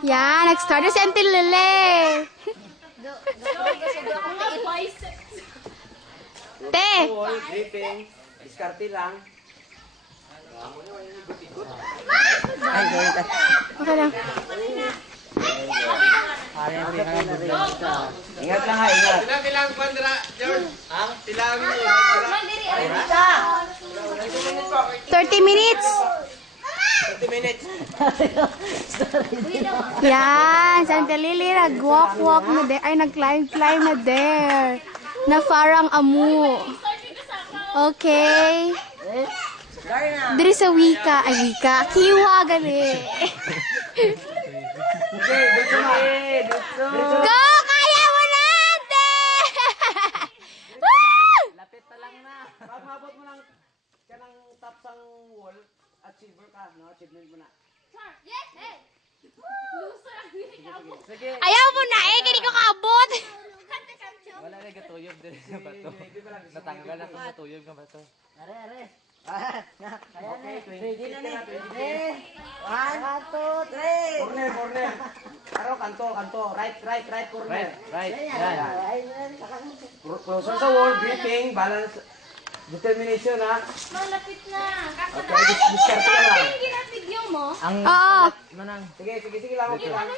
Yan, nag-start na si Auntie Lele. Te! Gripping. Diskarte lang. Okay lang. Ingat lang ha, ingat. Tilang bandera, George. Ha? Tilang. 30 minutes. 30 minutes. Yan, si Auntie Lele nag-walk na there. Ay, nag-climb na there. Na parang amu. Okay. Diri sa wika. Ay, wika. Kiwa, gali. Okay, dito na. Dito. Go! Kaya mo na, ate! Woo! Lapit pa lang na. Pag mabot mo lang ka ng top sang wall, achiever ka, no? Achievement mo na. Sige. Ayaw mo na eh, hindi ko kaabot. Wala na gatuyog din sa bato. Natanggal ako sa tuyog ng bato. Okay, 20 na na. 20. 1, 2, 3. Corner. Araw, kanto. Right, corner. Right. Yan. Closer sa wall, gripping, balance, determination ha. Malapit na. Okay, diskarte ka lang. Ginapidyo mo? Ang Oo. manang. Sige lang, okay lang.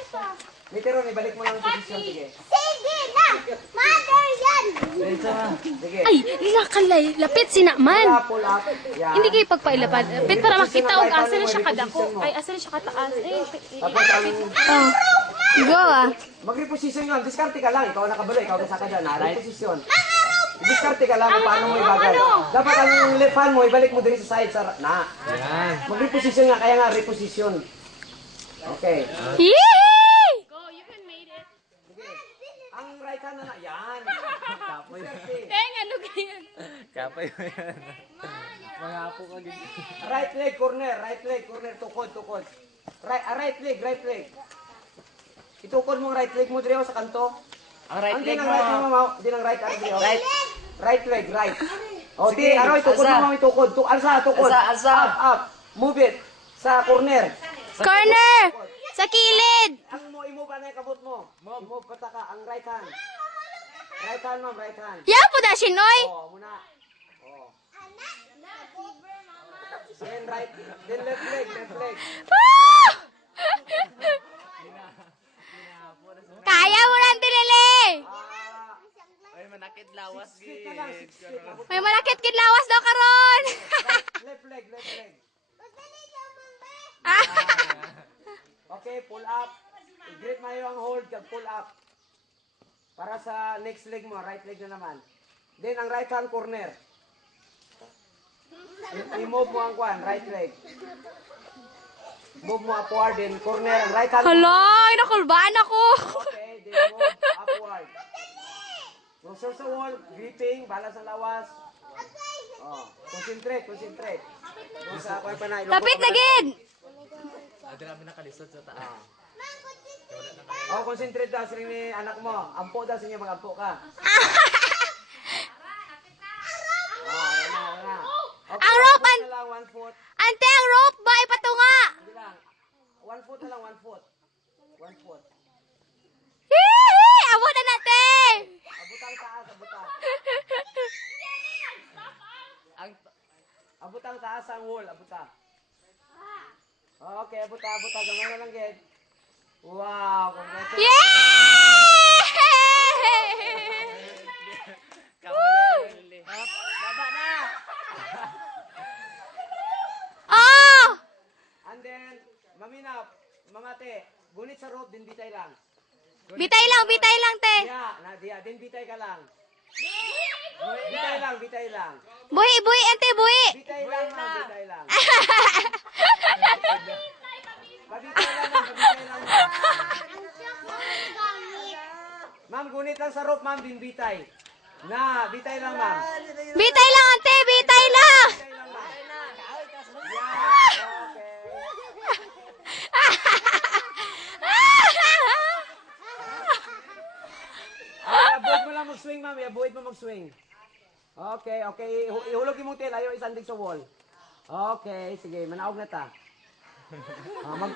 Metero, ibalik mo lang ang posisyon, sige. Sige na! Mother yan! Dito na. Sige. Ay, ilakalay. Lapit sinaman. Pull up. Yan. Hindi kayo pagpailapad. Lapit para makita og asa na siya kadako. Ay, asa na siya kataas. Tapos ang Oh. Go ah. mag-reposition ka, diskarte ka lang. Ikaw nakabalo, ikaw nasaka dyan ha. Reposition. Diskarte ka lang kung paano mo ibagay. Dapat ang left hand mo, ibalik mo din sa side sa na. Yan. Mag-reposition nga, kaya nga reposition. Okay. Yee! Sige. Ang right hand na yan. Kapoy. Ano ganyan? Kapoy mo yan. Mga apo ka din. Right leg, corner. Tukod. Right leg. Itukod mo ang right leg mo dito sa kanto. Ang right leg Ang mo. right mo, hindi ng right arm dito. Right leg. O, Sige, di, itukod alsa. mo, itukod. Tukod. Alsa. Up. Move it. Sa corner. Corner! Sa kilid! Ang mo, i-move na yung kabot mo. I-move pataka, ang right hand. Right hand, ma'am, right hand. Yan po na sinoy! Oo, muna. Oo. Then right, then left leg. Woo! Kaya mo na, Auntie Lele! Ay, manakit lawas. Split na lang, split. May malakit kidlawas daw karon. Left leg. Ah. Okay, pull up. I-grip mo yung hold, pull up. Para sa next leg mo, right leg na naman. Then, ang right hand corner. I-move mo ang kwan, right leg. Move mo upward, then corner, ang right hand. Hala, inakulbaan ako. Okay, then move upward. Closer sa wall, gripping, balance ang lawas. Oh, concentrate. Doon sa kwan pa na. Lapit na gid. Hindi namin nakalisod sa taas. Oh, concentrate daw sa ni anak mo. Ampo daw sa inyo, mag-ampo ka. Ano. Okay, Ang rope, na lang, 1 foot. Ante, ang rope ba ipatunga? Hindi lang. 1 foot na lang, 1 foot. 1 foot. Hihi! Abo na natin! Abutang taas, abutang. Abutang taas ang wall, abutang. Okay, abutang. Gamay na lang, Ged. Wow, congratulations. Yay! Baba na! Oh! And then, maminap, mamate, gunit sa rope, din bitay lang. Bitay lang, te. Dia, din bitay ka lang. Bitay lang. Buhi, ante, buhi. Bitay lang, ma'am, bitay lang. Ma'am, gunit lang sa rope, ma'am, din bitay. Bitay lang, ma'am. Bitay lang, ante, bitay lang. Bitay lang, ma'am. Avoid mo lang mag-swing, ma'am. Avoid mo mag-swing. Okay. Ihulog yung mutil. Ayaw isandig sa wall. Okay, sige. Manaog na ta.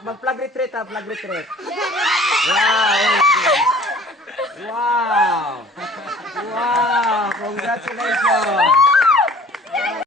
Mag-flag retreat ha. Flag retreat. Wow! Wow! Wow! Congratulations!